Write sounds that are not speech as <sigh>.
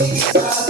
Jesus. <laughs>